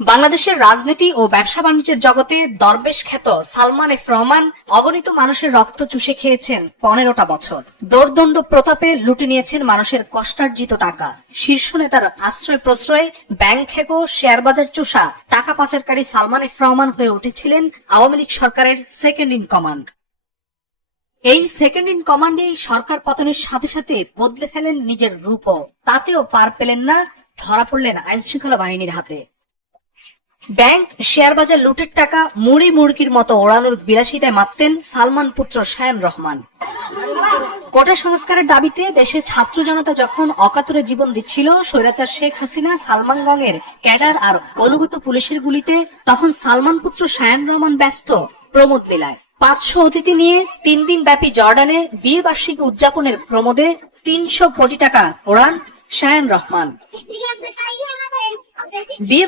বাংলাদেশের রাজনীতি ও ব্যবসা বাণিজ্যের জগতে দরবেশ খ্যাত সালমান এফ রহমান অগণিত মানুষের রক্ত চুষে খেয়েছেন 15টা বছর। দোর্দণ্ড প্রতাপে লুটে নিয়েছেন মানুষের কষ্টার্জিত টাকা। শীর্ষ নেতার আশ্রয় প্রশ্রয়ে ব্যাংক খেকো, শেয়ার বাজার চুষা টাকা পাচারকারী সালমান এফ রহমান হয়ে উঠেছিলেন আওয়ামী লীগ সরকারের সেকেন্ড ইন কমান্ড। এই সেকেন্ড ইন কমান্ডেই সরকার পতনের সাথে সাথে বদলে ফেলেন নিজের রূপও। তাতেও পার পেলেন না, ধরা পড়লেন আইন শৃঙ্খলা বাহিনীর হাতে। ব্যাংক, শেয়ার বাজার লুটের টাকা মুড়ি মুড়কির মতো ওড়ানোর বিলাসিতায় মাততেন সালমান পুত্র শায়ান রহমান। কোটা সংস্কারের দাবিতে দেশের ছাত্র জনতা যখন অকাতরে জীবন দিচ্ছিল স্বৈরাচার শেখ হাসিনা সালমানগঞ্জের ক্যাডার আর অনুগত পুলিশের গুলিতে, তখন সালমান পুত্র শায়ান রহমান ব্যস্ত প্রমোদ লীলায়। 500 অতিথি নিয়ে 3 দিন ব্যাপী জর্ডানে বিয়ে বার্ষিকী উদযাপনের প্রমোদে 300 কোটি টাকা ওড়ান শায়ান রহমান। বিয়ে